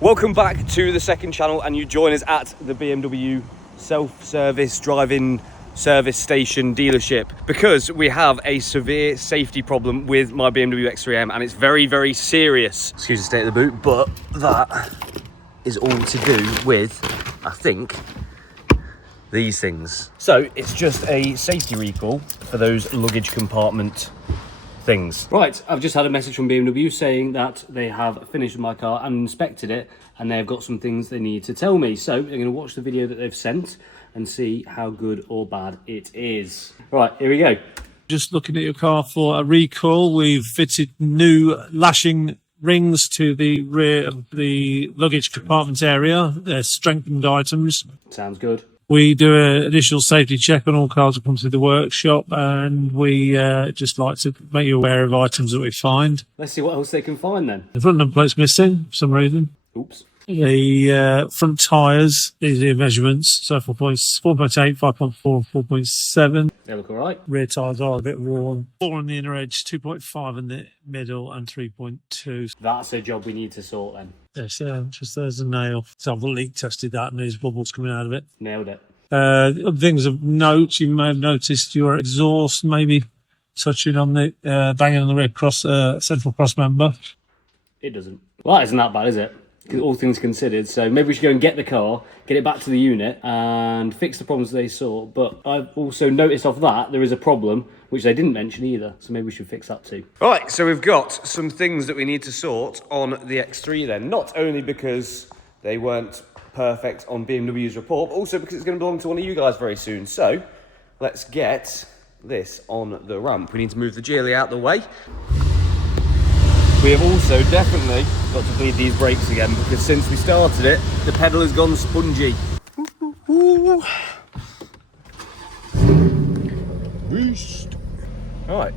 Welcome back to the second channel, and you join us at the BMW self-service driving service station dealership because we have a severe safety problem with my BMW X3M, and it's very, very serious. Excuse the state of the boot, but that is all to do with, I think, these things. So it's just a safety recall for those luggage compartment things. Right, I've just had a message from BMW saying that they have finished my car and inspected it, and they've got some things they need to tell me. So I'm going to watch the video that they've sent and see how good or bad it is. Right, here we go. Just looking at your car for a recall. We've fitted new lashing rings to the rear of the luggage compartment area. They're strengthened items. Sounds good. We do an additional safety check on all cars that come through the workshop, and we just like to make you aware of items that we find. Let's see what else they can find then. The front number plate's missing for some reason. Oops. The front tyres, these are your measurements, so 4.8, 5.4, 4.7. They look all right. Rear tyres are a bit worn. 4 on the inner edge, 2.5 in the middle, and 3.2. That's a job we need to sort then. Yes, yeah, just there's a nail. So I've leak tested that, and there's bubbles coming out of it. Nailed it. Other things of note, you may have noticed your exhaust maybe touching on the, banging on the rear central cross member. It doesn't. Well, that isn't that bad, is it? All things considered. So maybe we should go and get the car, get it back to the unit and fix the problems they saw. But I've also noticed off that there is a problem which they didn't mention either, so maybe we should fix that too. Right, so we've got some things that we need to sort on the X3 then, not only because they weren't perfect on BMW's report, but also because it's going to belong to one of you guys very soon. So let's get this on the ramp. We need to move the GLE out the way. We have also definitely got to bleed these brakes again, because since we started it, the pedal has gone spongy. Boost. Right.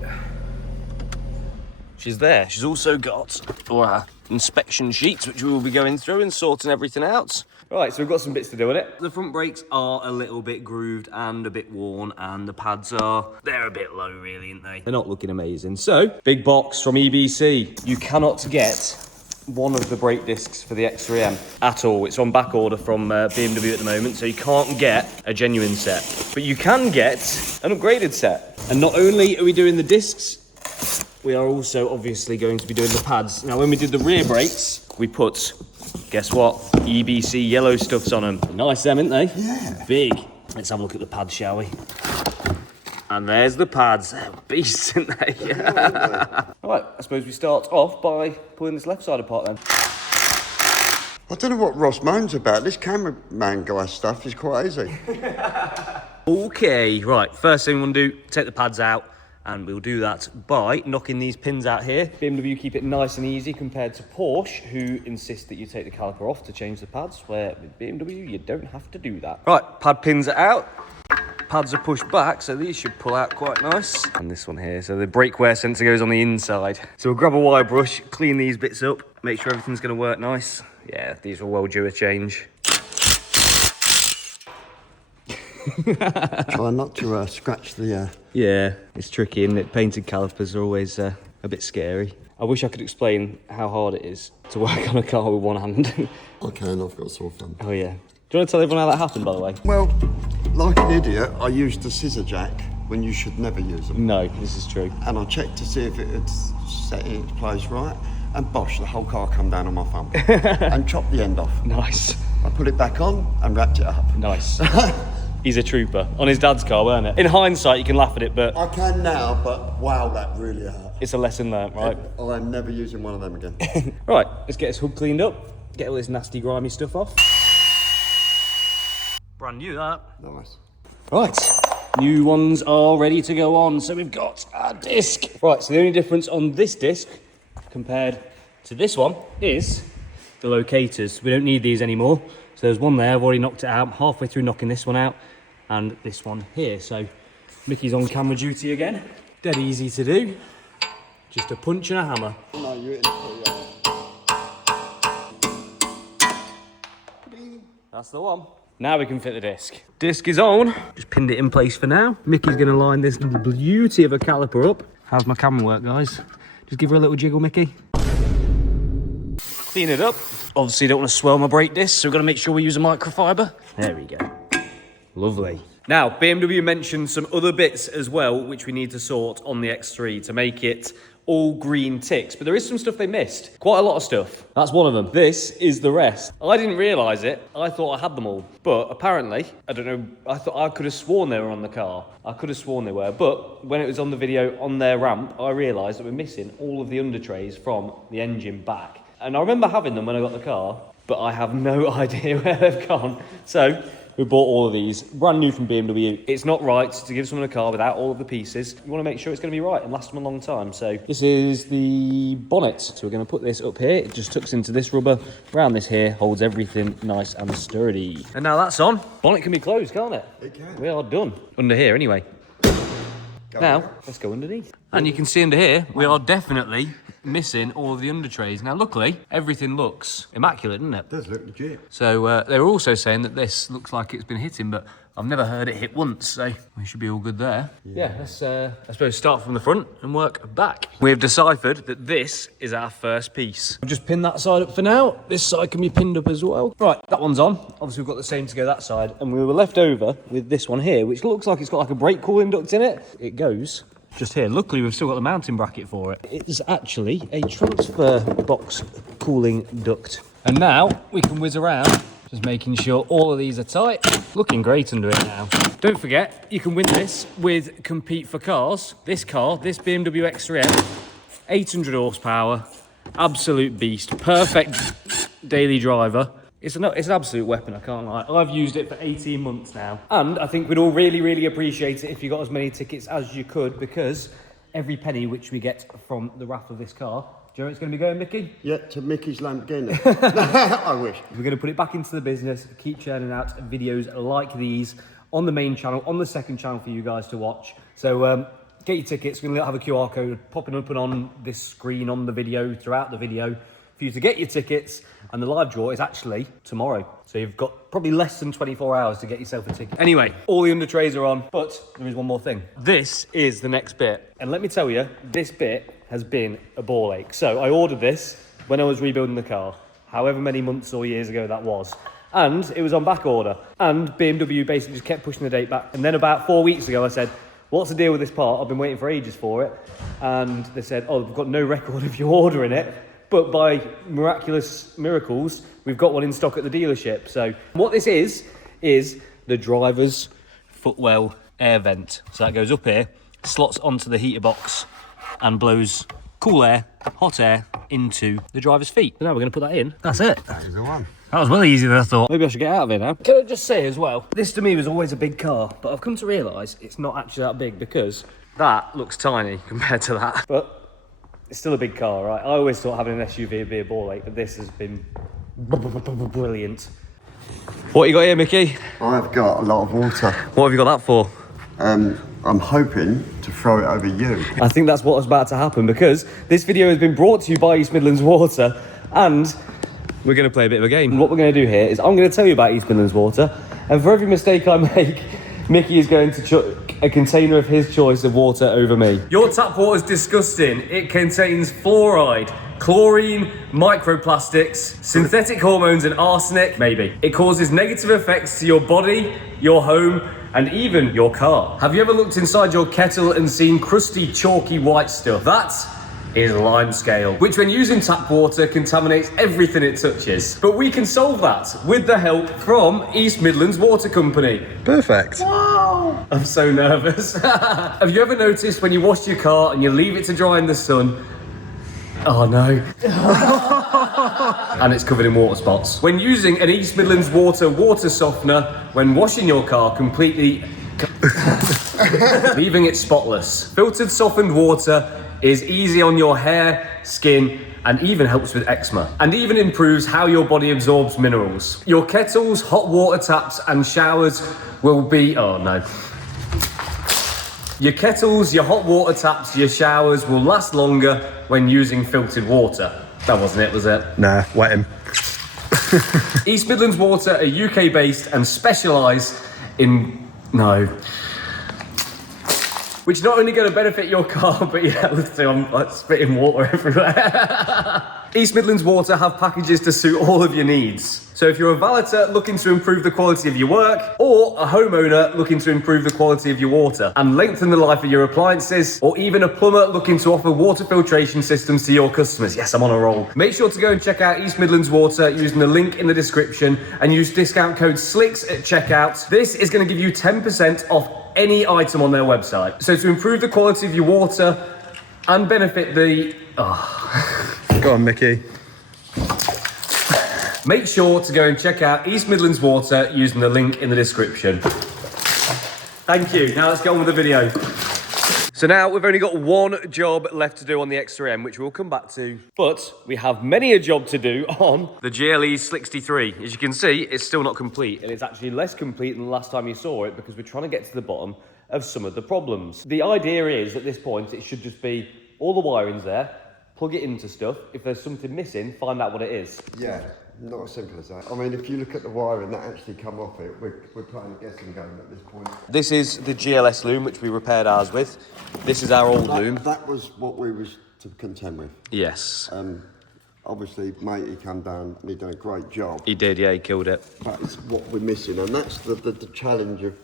She's there. She's also got our inspection sheets, which we will be going through and sorting everything out. Right, so we've got some bits to do with it. The front brakes are a little bit grooved and a bit worn, and the pads they're a bit low really, aren't they? They're not looking amazing. So, big box from EBC. You cannot get one of the brake discs for the X3M at all. It's on back order from BMW at the moment, so you can't get a genuine set. But you can get an upgraded set. And not only are we doing the discs, we are also obviously going to be doing the pads. Now, when we did the rear brakes, we put, guess what? EBC yellow stuffs on them. Nice them, aren't they? Yeah. Big. Let's have a look at the pads, shall we? And there's the pads. They're beasts, aren't they? Right, I suppose we start off by pulling this left side apart then. I don't know what Ross moans about. This cameraman guy stuff is quite easy. Okay, right. First thing we want to do, take the pads out. And we'll do that by knocking these pins out here. BMW keep it nice and easy compared to Porsche, who insist that you take the caliper off to change the pads, where with BMW, you don't have to do that. Right, pad pins are out. Pads are pushed back, so these should pull out quite nice. And this one here, so the brake wear sensor goes on the inside. So we'll grab a wire brush, clean these bits up, make sure everything's gonna work nice. Yeah, these are well due a change. Try not to scratch the... Yeah, it's tricky, isn't it? Painted calipers are always a bit scary. I wish I could explain how hard it is to work on a car with one hand. I can, I've got a sore thumb. Oh yeah. Do you want to tell everyone how that happened, by the way? Well, like an idiot, I used the scissor jack when you should never use them. No, this is true. And I checked to see if it had set in its place right, and bosh, the whole car come down on my thumb. And chopped the end off. Nice. I put it back on and wrapped it up. Nice. He's a trooper. On his dad's car, weren't it? In hindsight, you can laugh at it, but... I can now, but wow, that really hurt. It's a lesson learnt, right? I'm never using one of them again. Right, let's get this hood cleaned up. Get all this nasty, grimy stuff off. Brand new, that. Nice. Right, new ones are ready to go on. So we've got our disc. Right, so the only difference on this disc compared to this one is the locators. We don't need these anymore. So there's one there, I've already knocked it out. I'm halfway through knocking this one out, and this one here. So Mickey's on camera duty again. Dead easy to do. Just a punch and a hammer. No, you're in it. That's the one. Now we can fit the disc. Disc is on. Just pinned it in place for now. Mickey's gonna line this little beauty of a caliper up. How's my camera work, guys? Just give her a little jiggle, Mickey. clean it up. Obviously, don't want to swell my brake disc, so we've got to make sure we use a microfiber. There we go. Lovely. Now, BMW mentioned some other bits as well, which we need to sort on the X3 to make it all green ticks, but there is some stuff they missed. Quite a lot of stuff. That's one of them. This is the rest. I didn't realise it. I thought I had them all. But apparently, I don't know, I thought I could have sworn they were on the car. I could have sworn they were. But when it was on the video on their ramp, I realised that we're missing all of the under trays from the engine back. And I remember having them when I got the car, but I have no idea where they've gone. So we bought all of these, brand new from BMW. It's not right to give someone a car without all of the pieces. You want to make sure it's going to be right and last them a long time. So this is the bonnet. So we're going to put this up here. It just tucks into this rubber. Around this here, holds everything nice and sturdy. And now that's on, bonnet can be closed, can't it? It can. We are done. Under here anyway. Now, let's go underneath. And you can see under here, we are definitely missing all of the under trays. Now, luckily, everything looks immaculate, doesn't it? It does look legit. So they were also saying that this looks like it's been hitting, but I've never heard it hit once, so we should be all good there. Yeah, let's, I suppose, start from the front and work back. We've deciphered that this is our first piece. I've just pinned that side up for now. This side can be pinned up as well. Right, that one's on. Obviously, we've got the same to go that side, and we were left over with this one here, which looks like it's got like a brake cooling duct in it. It goes just here. Luckily, we've still got the mounting bracket for it. It is actually a transfer box cooling duct. And now we can whiz around, just making sure all of these are tight. Looking great under it now. Don't forget, you can win this with Compete for Cars. This car, this BMW X3M, 800 horsepower, absolute beast, perfect daily driver. It's an absolute weapon, I can't lie. I've used it for 18 months now. And I think we'd all really, really appreciate it if you got as many tickets as you could, because every penny which we get from the raffle of this car, do you know where it's going to be going, Mickey? Yeah, to Mickey's Lamborghini. I wish. We're going to put it back into the business, keep churning out videos like these on the main channel, on the second channel for you guys to watch. So get your tickets. We're going to have a QR code popping up and on this screen on the video, throughout the video, for you to get your tickets. And the live draw is actually tomorrow. So you've got probably less than 24 hours to get yourself a ticket. Anyway, all the under trays are on, but there is one more thing. This is the next bit. And let me tell you, this bit has been a ball ache. So I ordered this when I was rebuilding the car, however many months or years ago that was. And it was on back order. And BMW basically just kept pushing the date back. And then about 4 weeks ago, I said, what's the deal with this part? I've been waiting for ages for it. And they said, oh, we've got no record of you ordering it. But by miraculous miracles, we've got one in stock at the dealership. So what this is the driver's footwell air vent. So that goes up here, slots onto the heater box and blows cool air, hot air into the driver's feet. So now we're going to put that in. That's it. That is the one. That was well easier than I thought. Maybe I should get out of here now. Can I just say as well, this to me was always a big car, but I've come to realise it's not actually that big because that looks tiny compared to that. But it's still a big car, right? I always thought having an SUV would be a ball ache, but this has been brilliant. What you got here, Mickey? I've got a lot of water. What have you got that for? I'm hoping to throw it over you. I think that's what was about to happen, because this video has been brought to you by East Midlands Water, and we're going to play a bit of a game. What we're going to do here is I'm going to tell you about East Midlands Water, and for every mistake I make, Mickey is going to chuck a container of his choice of water over me. Your tap water is disgusting. It contains fluoride, chlorine, microplastics, synthetic hormones and arsenic. Maybe. It causes negative effects to your body, your home, and even your car. Have you ever looked inside your kettle and seen crusty, chalky white stuff? That is lime scale, which when using tap water contaminates everything it touches. But we can solve that with the help from East Midlands Water Company. Perfect. Wow. I'm so nervous. Have you ever noticed when you wash your car and you leave it to dry in the sun? Oh no. And it's covered in water spots. When using an East Midlands water softener, when washing your car completely, leaving it spotless. Filtered softened water is easy on your hair, skin, and even helps with eczema. And even improves how your body absorbs minerals. Your kettles, hot water taps, and showers will be, oh no. Your kettles, your hot water taps, your showers will last longer when using filtered water. That wasn't it, was it? Nah, wet him. East Midlands Water are UK based and specialise in, which not only going to benefit your car, but your health too. I'm like spitting water everywhere. East Midlands Water have packages to suit all of your needs. So if you're a valeter looking to improve the quality of your work, or a homeowner looking to improve the quality of your water and lengthen the life of your appliances, or even a plumber looking to offer water filtration systems to your customers, yes, I'm on a roll, make sure to go and check out East Midlands Water using the link in the description and use discount code SLICKS at checkout. This is going to give you 10% off any item on their website. So to improve the quality of your water and benefit the... Go on, Mickey. Make sure to go and check out East Midlands Water using the link in the description. Thank you. Now let's get on with the video. So now we've only got one job left to do on the X3M, which we'll come back to. But we have many a job to do on the GLE 63. As you can see, it's still not complete, and it's actually less complete than the last time you saw it because we're trying to get to the bottom of some of the problems. The idea is, at this point, it should just be all the wiring's there, plug it into stuff. If there's something missing, find out what it is. Yeah, not as simple as that. I mean, if you look at the wiring that actually come off it, we're playing a guessing game at this point. This is the GLS loom, which we repaired ours with. This is our old loom. That was what we was to contend with. Yes. Obviously, mate, he came down and he done a great job. He did, yeah, he killed it. That is what we're missing, and that's the challenge of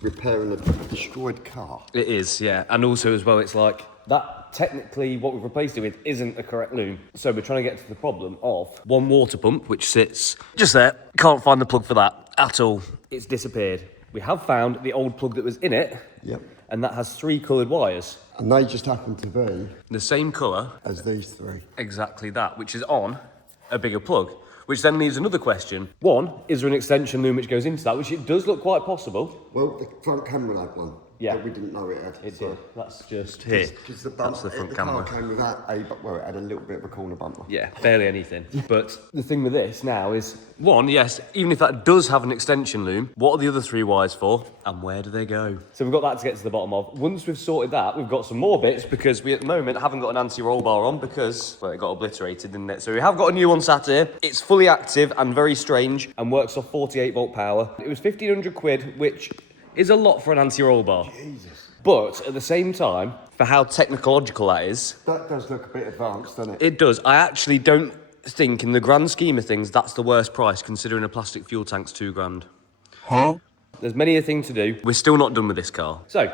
repairing a destroyed car. It is, yeah. And also as well, it's like, that technically what we've replaced it with isn't the correct loom. So we're trying to get to the problem of one water pump, which sits just there. Can't find the plug for that at all. It's disappeared. We have found the old plug that was in it. Yep. And that has 3 coloured wires. And they just happen to be The same colour. as these 3. Exactly that, which is on a bigger plug. Which then leaves another question. One, is there an extension loom which goes into that? Which it does look quite possible. Well, the front camera had one. Yeah. But we didn't know it had. It did. That's just here. Because the That's the front camera. car came without well, it had a little bit of a corner bumper. Yeah, barely anything. But the thing with this now is, one, yes, even if that does have an extension loom, what are the other 3 wires for? And where do they go? So we've got that to get to the bottom of. Once we've sorted that, we've got some more bits because we at the moment haven't got an anti-roll bar on because, well, it got obliterated, didn't it? So we have got a new one sat here. It's fully active and very strange and works off 48 volt power. It was 1,500 quid, which is a lot for an anti-roll bar. Jesus. But at the same time, for how technological that is, That does look a bit advanced, doesn't it? it does. I actually don't think, in the grand scheme of things, that's the worst price, considering a plastic fuel tank's £2,000. Huh? There's many a thing to do. We're still not done with this car. So,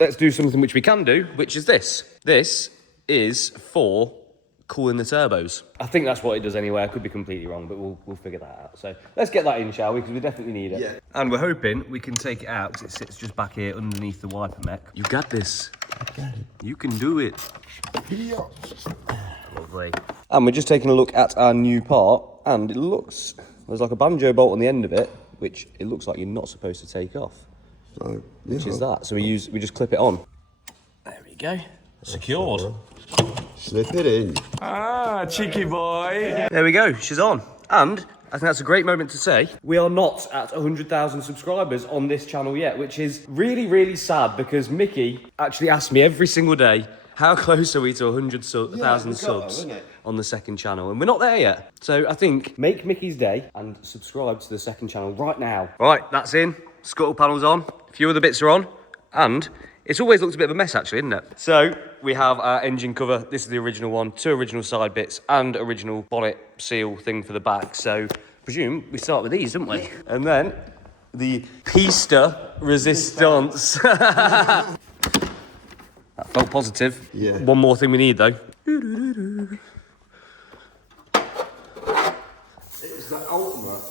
let's do something which we can do, which is this. This is for cooling the turbos. I think that's what it does anyway. I could be completely wrong, but we'll figure that out. So, let's get that in, shall we? Because we definitely need it. Yeah. And we're hoping we can take it out, because it sits just back here underneath the wiper mech. You got this. You can do it. Yeah. Lovely. And we're just taking a look at our new part, and it looks, there's like a banjo bolt on the end of it, which it looks like you're not supposed to take off. So, Which is that. So we just clip it on. There we go. Secured. Slip it in. Ah, cheeky boy. There we go. She's on. And I think that's a great moment to say we are not at 100,000 subscribers on this channel yet, which is really, really sad because Mickey actually asks me every single day, how close are we to 100,000 subs on the second channel? And we're not there yet. So I think make Mickey's day and subscribe to the second channel right now. Right, that's in. Scuttle panel's on. A few other bits are on. And it's always looked a bit of a mess, actually, isn't it? So we have our engine cover. This is the original one, 2 original side bits and original bonnet seal thing for the back. So I presume we start with these, don't we? And then the pista resistance. That felt positive. Yeah. One more thing we need, though. It's the ultimate.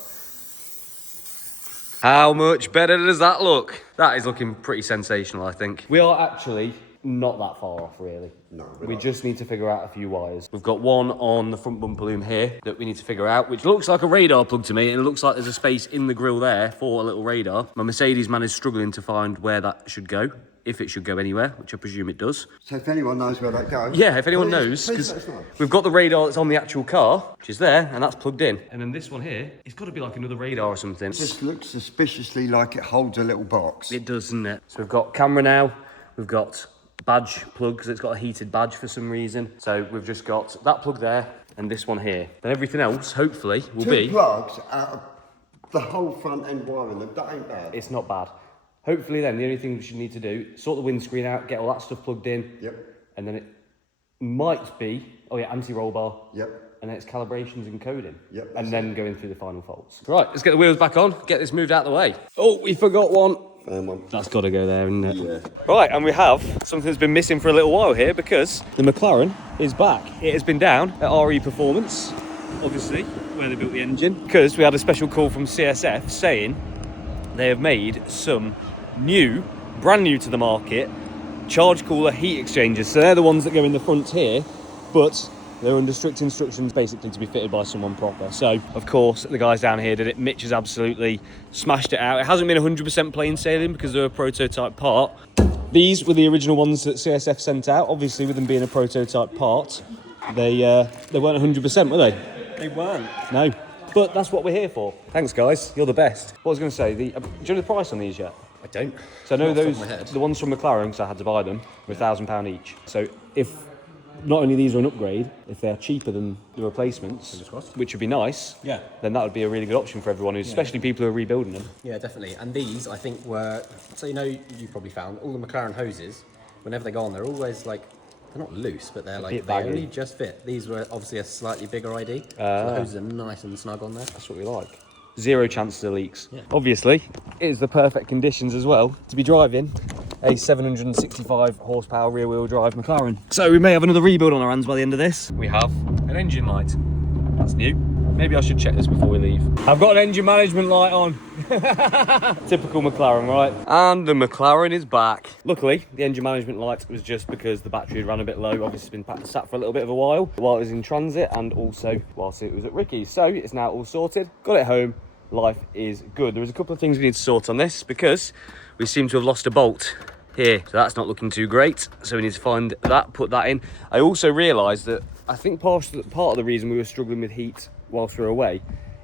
How much better does that look? That is looking pretty sensational, I think. We are actually not that far off, really. No, we just need to figure out a few wires. We've got one on the front bumper loom here that we need to figure out, which looks like a radar plug to me, and it looks like there's a space in the grille there for a little radar. My Mercedes man is struggling to find where that should go, if it should go anywhere, which I presume it does. So if anyone knows where that goes. Yeah, if anyone knows, because we've got the radar that's on the actual car, which is there, and that's plugged in. And then this one here, it's got to be like another radar or something. It just looks suspiciously like it holds a little box. It does, doesn't it? So we've got camera now, we've got badge plug, because it's got a heated badge for some reason. So we've just got that plug there, and this one here. Then everything else, hopefully, will be... 2 plugs out of the whole front end wiring, that ain't bad. It's not bad. Hopefully then, the only thing we should need to do, sort the windscreen out, get all that stuff plugged in. Yep. And then it might be, oh yeah, anti-roll bar. Yep. and then it's calibrations and coding. Yep, And that's then going through the final faults. Right, let's get the wheels back on, get this moved out of the way. Oh, we forgot one. That's got to go there, isn't it? Yeah. Right, and we have something that's been missing for a little while here because the Mclaren is back. It has been down at RE Performance, obviously, where they built the engine, because we had a special call from CSF saying they have made some new, brand new to the market, charge cooler heat exchangers. So they're the ones that go in the front here, but they're under strict instructions basically to be fitted by someone proper. So, of course, the guys down here did it. Mitch has absolutely smashed it out. It hasn't been 100% plain sailing because they're a prototype part. These were the original ones that CSF sent out. Obviously, with them being a prototype part, they weren't 100%, were they? They weren't. No. But that's what we're here for. Thanks, guys. You're the best. What I was going to say, do you know the price on these yet? I don't. So I know Not off the those, top of my head. the ones from Mclaren, because I had to buy them, were £1,000 each. So if not only these are an upgrade, if they're cheaper than the replacements, which would be nice, Yeah. then that would be a really good option for everyone, especially people who are rebuilding them. Yeah, definitely. And these, I think, were... So, you know, you probably found all the Mclaren hoses, whenever they go on, they're always, like... They're not loose, but they're, like, bit they baggy. only just fit. These were obviously a slightly bigger ID. So the hoses are nice and snug on there. That's what we like. Zero chances of leaks. Yeah. Obviously, it is the perfect conditions as well to be driving a 765 horsepower rear wheel drive Mclaren. So we may have another rebuild on our hands by the end of this. We have an engine light. That's new. Maybe I should check this before we leave. I've got an engine management light on. Typical McLaren, right? And the McLaren is back. Luckily, the engine management light was just because the battery ran a bit low. Obviously, it's been sat for a little bit of a while it was in transit and also whilst it was at Ricky's. So it's now all sorted. Got it home. Life is good. There was a couple of things we need to sort on this because we seem to have lost a bolt here. So that's not looking too great. So we need to find that, put that in. I also realised that I think part of the reason we were struggling with heat whilst we were away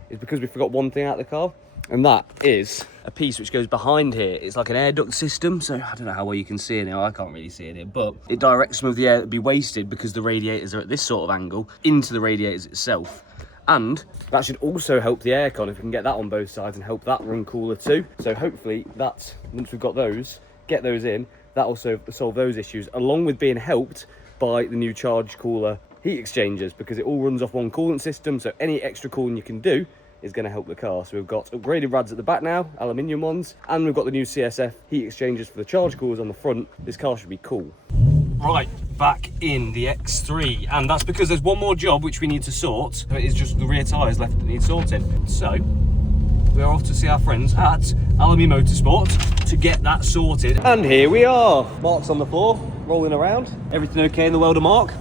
is because we forgot one thing out of the car, and that is a piece which goes behind here. It's like an air duct system, so I don't know how well you can see it now. I can't really see it here, but it directs some of the air that would be wasted because the radiators are at this sort of angle into the radiators itself. And that should also help the aircon if we can get that on both sides and help that run cooler too. So hopefully that, once we've got those, get those in, that also solve those issues, along with being helped by the new charge cooler heat exchangers, because it all runs off one coolant system, so any extra cooling you can do is going to help the car. So we've got upgraded rads at the back now, aluminium ones, and we've got the new CSF heat exchangers for the charge coolers on the front. This car should be cool. Right, back in the X3, and that's because there's one more job which we need to sort. It is just the rear tyres left that need sorting. So we're off to see our friends at Alumni Motorsport to get that sorted. And here we are. Mark's on the floor, rolling around. Everything okay in the welder, Mark?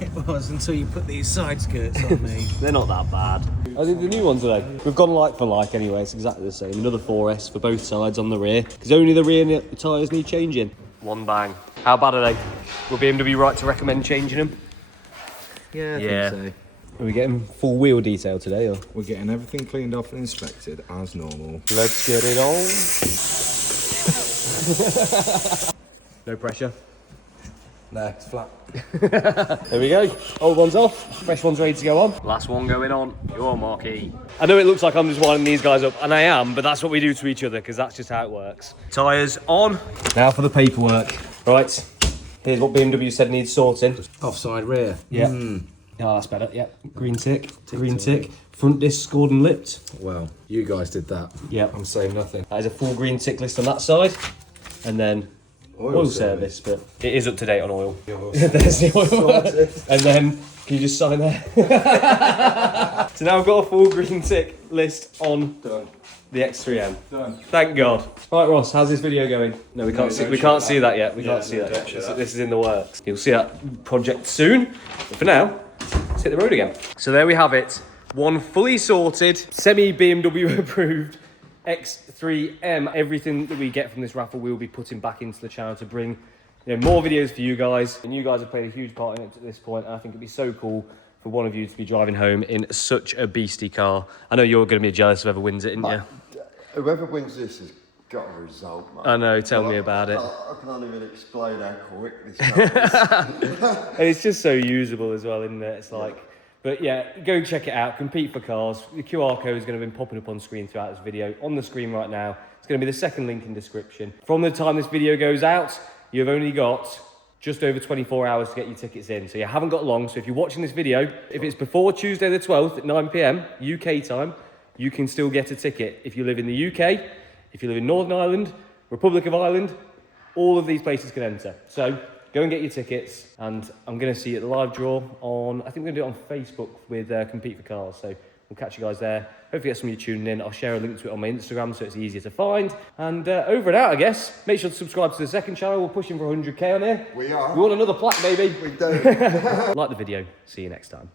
It was until you put these side skirts on me. They're not that bad. I think the new ones today. We've gone like for like anyway, it's exactly the same. Another 4S for both sides on the rear, because only the rear tyres need changing. One bang. How bad are they? Will BMW right to recommend changing them? Yeah, I think so. Are we getting full wheel detail today, or? We're getting everything cleaned off and inspected as normal. Let's get it on. No pressure. No, it's flat. There we go. Old one's off. Fresh one's ready to go on. Last one going on. You're Marky. I know it looks like I'm just winding these guys up, and I am, but that's what we do to each other, because that's just how it works. Tyres on. Now for the paperwork. Right. Here's what BMW said needs sorting. Offside rear. Yeah. Oh, that's better. Yeah. Green tick. Green tick. Front disc scored and lipped. Well, you guys did that. Yeah. I'm saying nothing. That is a full green tick list on that side. And then oil service, but it is up to date on oil. There's the oil. And then, can you just sign there? So now I've got a full green tick list on the X3M. Done. Thank God. Right, Ross, how's this video going? No, we can't see. We can't see that yet. We can't see that yet. This is in the works. You'll see that project soon. But for now, let's hit the road again. So there we have it. One fully sorted, semi-BMW approved X3M. Everything that we get from this raffle we'll be putting back into the channel to bring more videos for you guys. And you guys have played a huge part in it at this point. And I think it'd be so cool for one of you to be driving home in such a beastie car. I know you're going to be jealous of whoever wins it, isn't you? Whoever wins this has got a result, mate. I know, tell me about it. I can't even explain how quick this car is. And it's just so usable as well, isn't it? It's like, but yeah, go check it out. Compete for cars. The QR code is going to be popping up on screen throughout this video. On the screen right now. It's going to be the second link in description. From the time this video goes out, you've only got just over 24 hours to get your tickets in. So you haven't got long. So if you're watching this video, if it's before Tuesday the 12th at 9 p.m. UK time, you can still get a ticket. If you live in the UK, if you live in Northern Ireland, Republic of Ireland, all of these places can enter. So go and get your tickets, and I'm going to see you at the live draw on, I think we're going to do it on Facebook with Compete for Cars. So we'll catch you guys there. Hopefully get some of you tuning in. I'll share a link to it on my Instagram so it's easier to find. And over and out, I guess. Make sure to subscribe to the second channel. We're pushing for 100k on here. We are. We want another plaque, baby. We do. Like the video. See you next time.